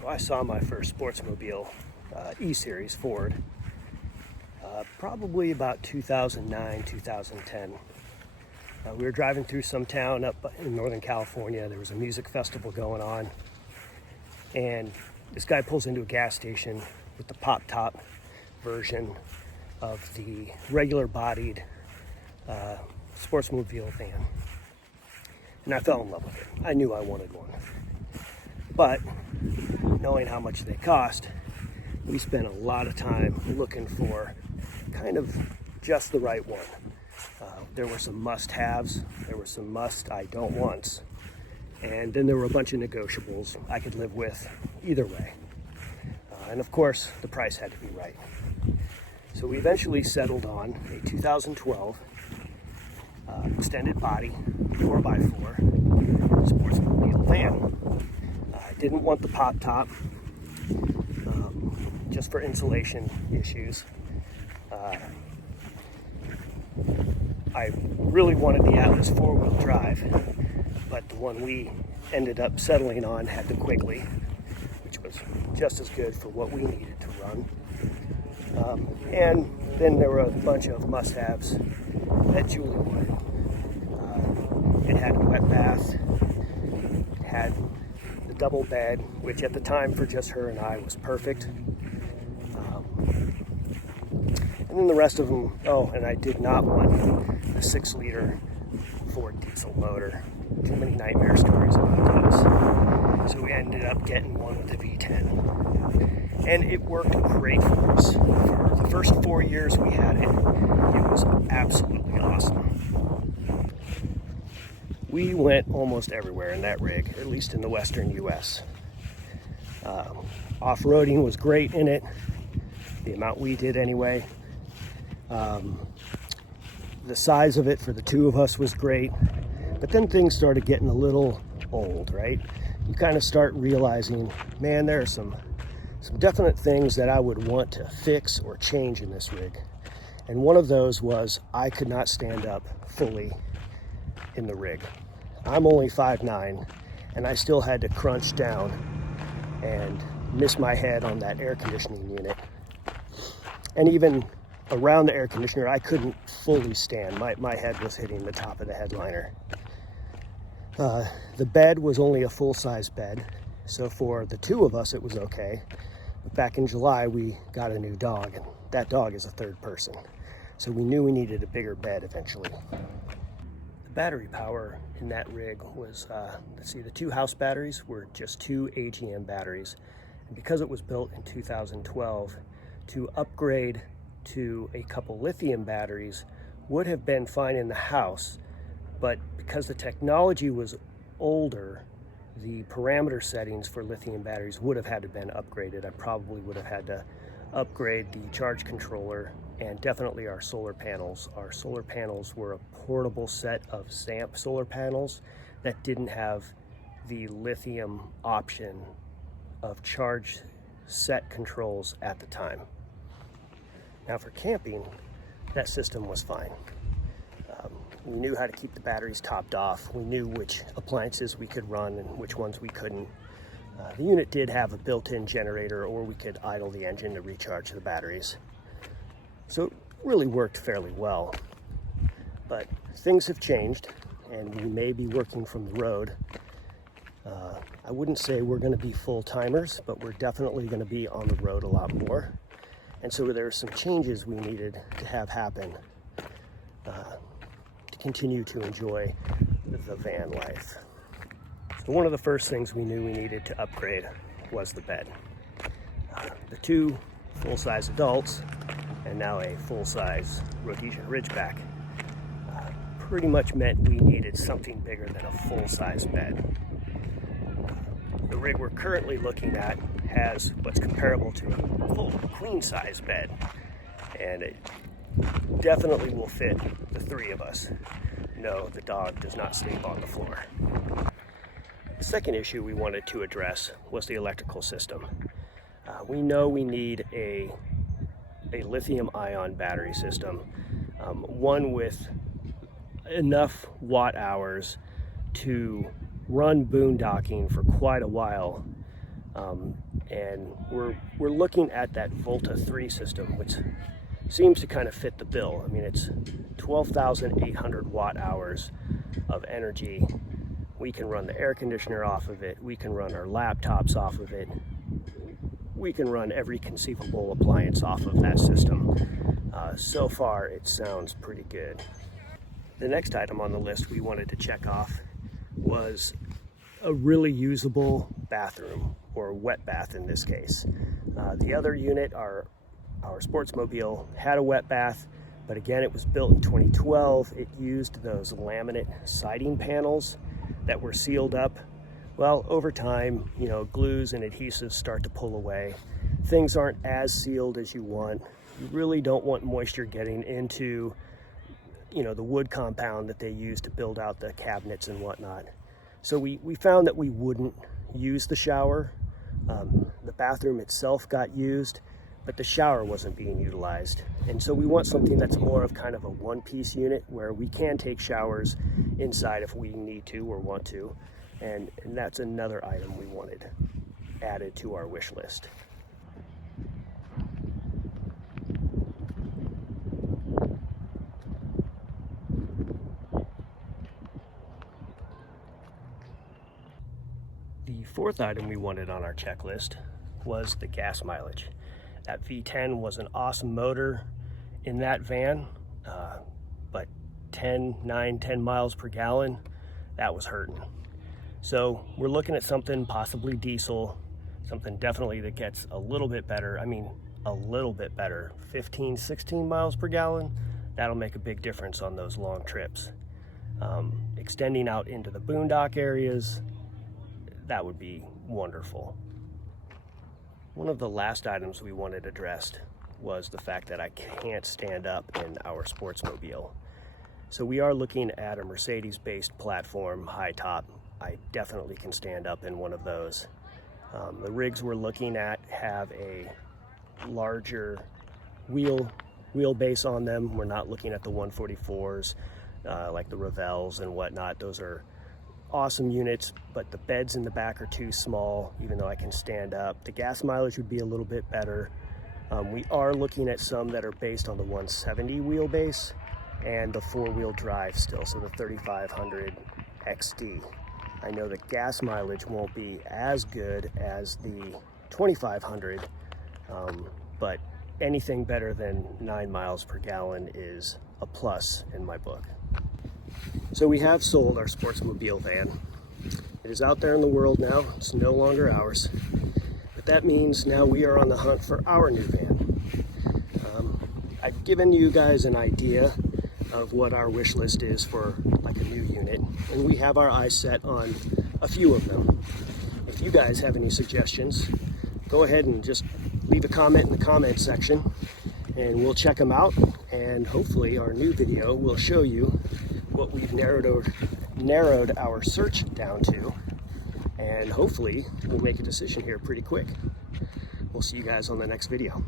So I saw my first Sportsmobile E-Series Ford probably about 2009, 2010. We were driving through some town up in Northern California. There was a music festival going on, and this guy pulls into a gas station with the pop-top version of the regular-bodied Sportsmobile van. And I fell in love with it. I knew I wanted one. But knowing how much they cost, we spent a lot of time looking for kind of just the right one. There were some must-haves, there were some must-I-don't-wants, and then there were a bunch of negotiables I could live with either way. And of course, the price had to be right. So we eventually settled on a 2012 extended body 4x4 Sportsmobile van. I didn't want the pop top, just for insulation issues. I really wanted the Atlas 4-wheel drive, but the one we ended up settling on had the Quigley, which was just as good for what we needed to run. And then there were a bunch of must-haves that Julie wanted. It had a wet bath, it had the double bed, which at the time for just her and I was perfect. And then the rest of them, and I did not want the 6-liter Ford diesel motor. Too many nightmare stories about those. So we ended up getting one with a V10. And it worked great for us. For the first 4 years we had it, it was absolutely awesome. We went almost everywhere in that rig, at least in the western US. Off-roading was great in it, the amount we did anyway. The size of it for the two of us was great, but then things started getting a little old, right? You kind of start realizing, man, there are some definite things that I would want to fix or change in this rig. And one of those was I could not stand up fully in the rig. I'm only 5'9", and I still had to crunch down and miss my head on that air conditioning unit. And even around the air conditioner, I couldn't fully stand. My head was hitting the top of the headliner. The bed was only a full-size bed, so for the two of us it was okay. But back in July we got a new dog, and that dog is a third person. So we knew we needed a bigger bed eventually. The battery power in that rig was, the two house batteries were just 2 AGM batteries. And because it was built in 2012, to upgrade to a couple lithium batteries would have been fine in the house, but because the technology was older, the parameter settings for lithium batteries would have had to been upgraded. I probably would have had to upgrade the charge controller and definitely our solar panels. Our solar panels were a portable set of ZAMP solar panels that didn't have the lithium option of charge set controls at the time. Now for camping, that system was fine. We knew how to keep the batteries topped off. We knew which appliances we could run and which ones we couldn't. The unit did have a built-in generator, or we could idle the engine to recharge the batteries. So it really worked fairly well. But things have changed, and we may be working from the road. I wouldn't say we're going to be full-timers, but we're definitely going to be on the road a lot more. And so there are some changes we needed to have happen to continue to enjoy the van life. So one of the first things we knew we needed to upgrade was the bed. The two full-size adults and now a full-size Rhodesian Ridgeback pretty much meant we needed something bigger than a full-size bed. The rig we're currently looking at has what's comparable to a full queen-size bed, and it definitely will fit the three of us. No, the dog does not sleep on the floor. The second issue we wanted to address was the electrical system. We know we need a lithium-ion battery system, one with enough watt hours to run boondocking for quite a while And we're looking at that Volta 3 system, which seems to kind of fit the bill. I mean, it's 12,800 watt hours of energy. We can run the air conditioner off of it. We can run our laptops off of it. We can run every conceivable appliance off of that system. So far, it sounds pretty good. The next item on the list we wanted to check off was a really usable bathroom, or wet bath in this case. The other unit, our Sportsmobile, had a wet bath, but again, it was built in 2012. It used those laminate siding panels that were sealed up. Well, over time, you know, glues and adhesives start to pull away. Things aren't as sealed as you want. You really don't want moisture getting into, you know, the wood compound that they use to build out the cabinets and whatnot. So we found that we wouldn't use the shower. The bathroom itself got used, but the shower wasn't being utilized. And so we want something that's more of kind of a one-piece unit where we can take showers inside if we need to or want to. And that's another item we wanted added to our wish list. The fourth item we wanted on our checklist was the gas mileage. That V10 was an awesome motor in that van, but 10 miles per gallon, that was hurting. So we're looking at something possibly diesel, something definitely that gets a little bit better. I mean, a little bit better, 15, 16 miles per gallon. That'll make a big difference on those long trips. Extending out into the boondock areas, that would be wonderful. One of the last items we wanted addressed was the fact that I can't stand up in our Sportsmobile. So we are looking at a Mercedes-based platform, high top. I definitely can stand up in one of those. The rigs we're looking at have a larger wheelbase on them. We're not looking at the 144s like the Revels and whatnot. Those are awesome units, but the beds in the back are too small, even though I can stand up. The gas mileage would be a little bit better. We are looking at some that are based on the 170 wheelbase and the four-wheel drive still, so the 3500 XD. I know the gas mileage won't be as good as the 2500, but anything better than 9 miles per gallon is a plus in my book. So we have sold our Sportsmobile van. It is out there in the world now. It's no longer ours. But that means now we are on the hunt for our new van. I've given you guys an idea of what our wish list is for like a new unit, and we have our eyes set on a few of them. If you guys have any suggestions, go ahead and just leave a comment in the comment section and we'll check them out, and hopefully our new video will show you what we've narrowed our search down to, and hopefully we'll make a decision here pretty quick. We'll see you guys on the next video.